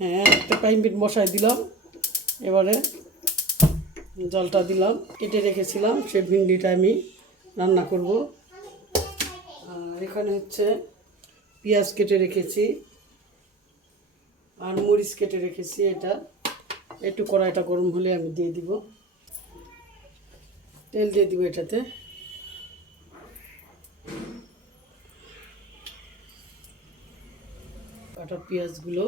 হ্যাঁ, একটা frying pan বসাই দিলাম। এবারে জলটা দিলাম। কেটে রেখেছিলাম সে ভিন্ডিটা আমি রান্না করব। আর এখানে হচ্ছে পেঁয়াজ কেটে রেখেছি আর মরিচ কেটে রেখেছি। এটা একটু কড়াইটা গরম হলে আমি দিয়ে দিব, তেল দিয়ে দিব এটাতে। কাটা পেঁয়াজগুলো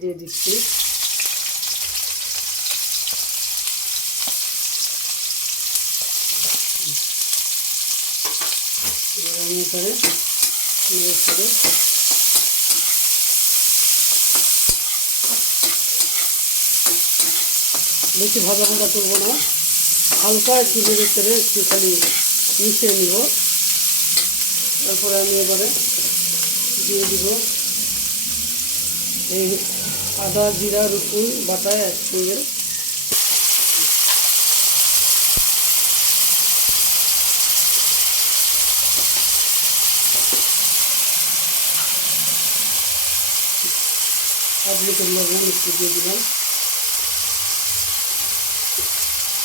দিয়ে দিচ্ছি। এবার আমি এবারে নেড়ে চেড়ে বেশি ভাজা ভাজা করবো না, হালকা একটু নেড়ে চেড়ে একটু খালি মিশিয়ে নিব। তারপরে আমি এবারে দিয়ে দিব এই আদা জিরা রসুন বাটা একসঙ্গে। আধ লিটার লবণ একটু দিয়ে দিলাম।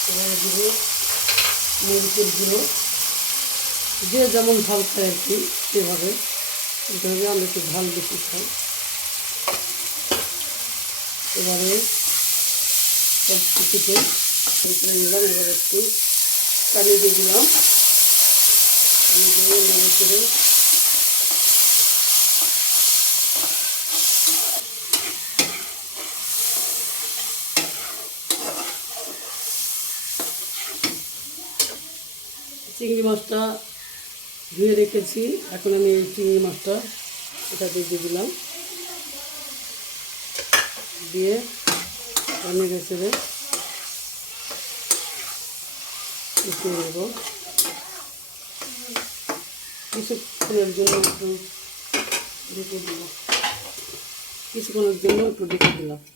এবারে দিব মরিচের গুঁড়ো, যে যেমন ঝাল খায় আর কি সেভাবে। এইভাবে আমরা একটু ঝাল বেশি খাই। এবারে সব কিছুতে ভিতরে নিলাম। এবারে একটু পানি দিয়ে দিলাম। পানি দিয়ে নেড়ে চেড়ে চিংড়ি মাছটা ধুয়ে রেখেছি। এখন আমি এই চিংড়ি মাছটা এটাতে দিয়ে দিলাম, দিয়ে নেড়ে চেড়ে মিশিয়ে নেব। কিছুক্ষণের জন্য একটু ঢেকে দিলাম।